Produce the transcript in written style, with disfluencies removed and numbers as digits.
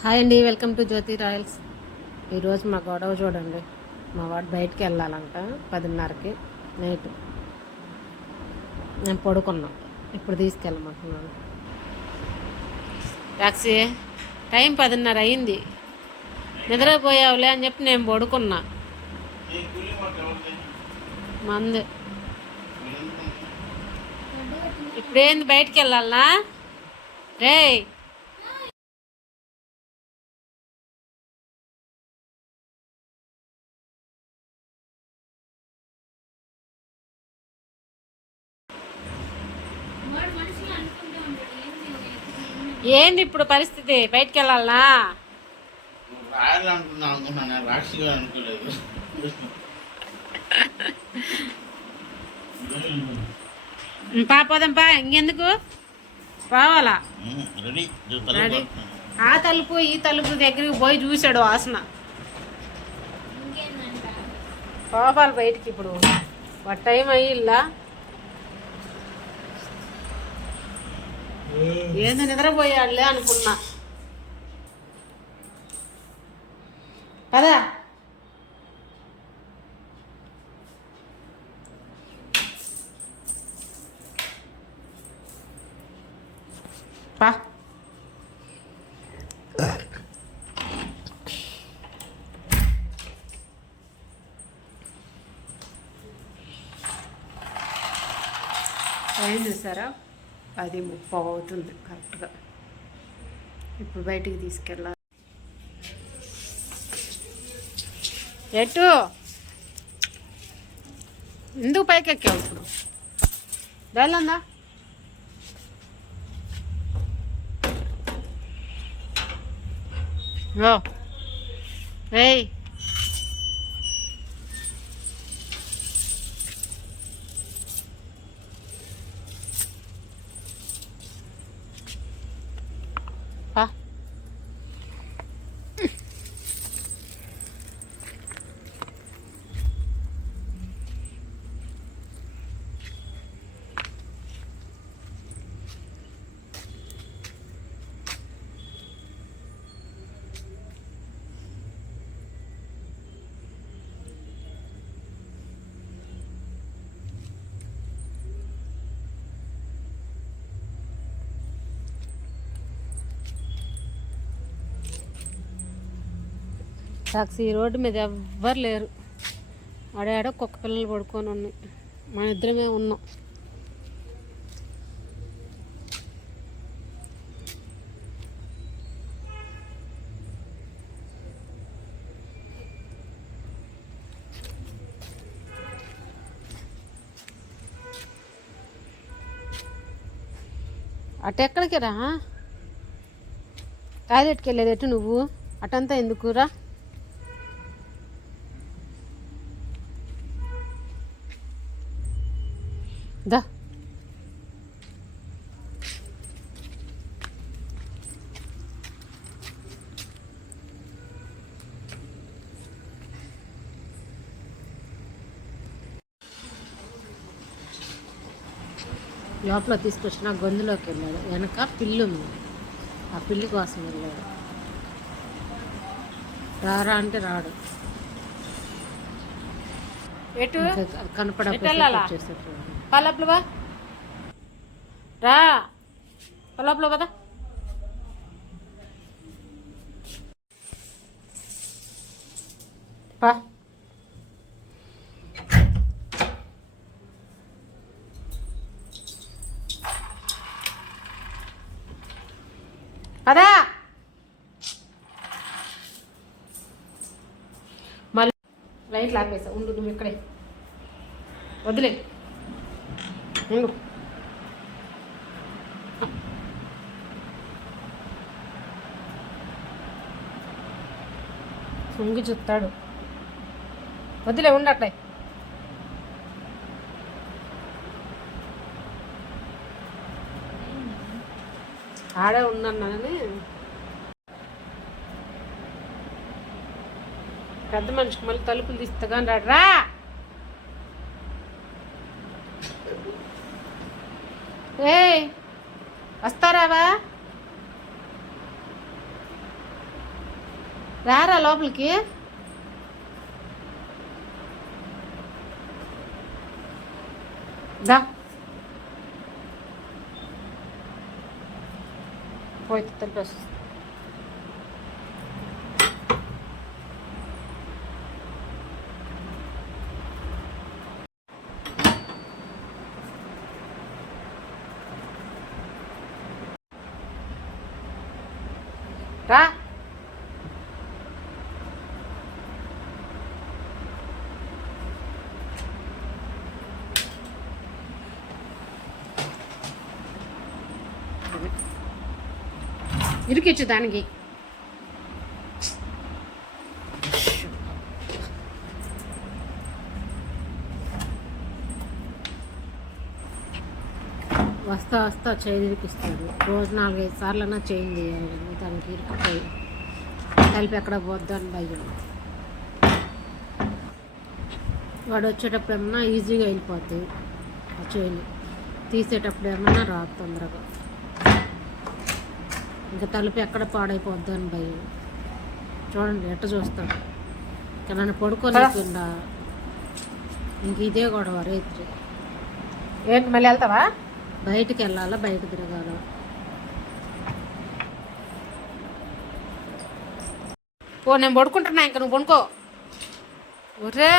Hi అండి, welcome to Jyothi Royals. ఈరోజు మా గొడవ చూడండి. మా వాడు బయటికి వెళ్ళాలంట 10:30కి నైట్. నేను పడుకున్నా, ఇప్పుడు తీసుకెళ్ళమంటున్నాను. టాక్సీ టైం 10:30 అయింది. నిద్రపోయావులే అని చెప్పి నేను పడుకున్నా. మంది ఇప్పుడేంది బయటికి వెళ్ళాలనా రే? ఏంది ఇప్పుడు పరిస్థితి? బయటికి వెళ్ళాలనా? పోదాంపా, ఇంకెందుకు పోవాలా? రెడీ. ఆ తలుపు ఈ తలుపు దగ్గరికి పోయి చూశాడు వాసన. పోవాలి బయటికి ఇప్పుడు. టైం అయ్యిల్లా. ఏందో నిద్రపోయాడులే అనుకున్నా. కదా పా. టైం చూసారా? 10:30 అవుతుంది కరెక్ట్గా. ఇప్పుడు బయటికి తీసుకెళ్ళాలి. ఎటు ఎందుకు పైకి ఎక్కావు ఇప్పుడు? వెళ్ళందా? ఏయ్, టాక్సీ రోడ్డు మీద ఎవ్వరు లేరు. ఆడాడో కుక్క పిల్లలు పడుకొని ఉన్నాయి. మన ఇద్దరమే ఉన్నాం. అటు ఎక్కడికి రా? టాయిలెట్కి వెళ్ళేది ఎటు నువ్వు? అటంతా ఎందుకురా? దా. లోపల తీసుకొచ్చిన గొంతులోకి వెళ్ళాడు. వెనక పిల్లి ఉంది, ఆ పిల్లి కోసం వెళ్ళాడు. రారా అంటే రాడు. ఎటు కనపడేసేటట్టు పల్లపులువా రా. పల్లపులు కదా. పా. పదా. మళ్ళీ లైట్లు ఆపేసా. ఉండు, నువ్వు ఇక్కడే వదిలే ఉండు. ఉంగి చూస్తాడు. వదిలే, ఉండట్లే. ఆడే ఉన్నానని పెద్ద మనిషికి మళ్ళీ తలుపులు తీస్తగా రాడు. రా. ఏ వస్తారావా? రారా లోపలికి. దా పోయి తెలిపేసి రా. ఇరికిచ్చు దానికి. వస్తా వస్తా చేయి ఇరికిస్తాడు. రోజు 4-5 సార్లన్నా చేంజ్ చేయాలి దానికి. ఇరికిపోయి కలిపి ఎక్కడ పోద్దని భయం. వాడు వచ్చేటప్పుడు ఏమన్నా ఈజీగా వెళ్ళిపోద్ది ఆ చేయి, తీసేటప్పుడు ఏమన్నా రాదు తొందరగా. ఇంకా తలుపు ఎక్కడ పాడైపోద్ది అని భయం. చూడండి ఎట్ట చూస్తాడు. ఇంకా నన్ను పడుకోలేకుండా ఇంక ఇదే గొడవ రేత్రి. ఏంటి మళ్ళీ వెళ్తావా? బయటికి వెళ్ళాలా, బయట తిరగాల. ఓ నేను పడుకుంటున్నా, ఇంకా నువ్వు పడుకో. ఒరే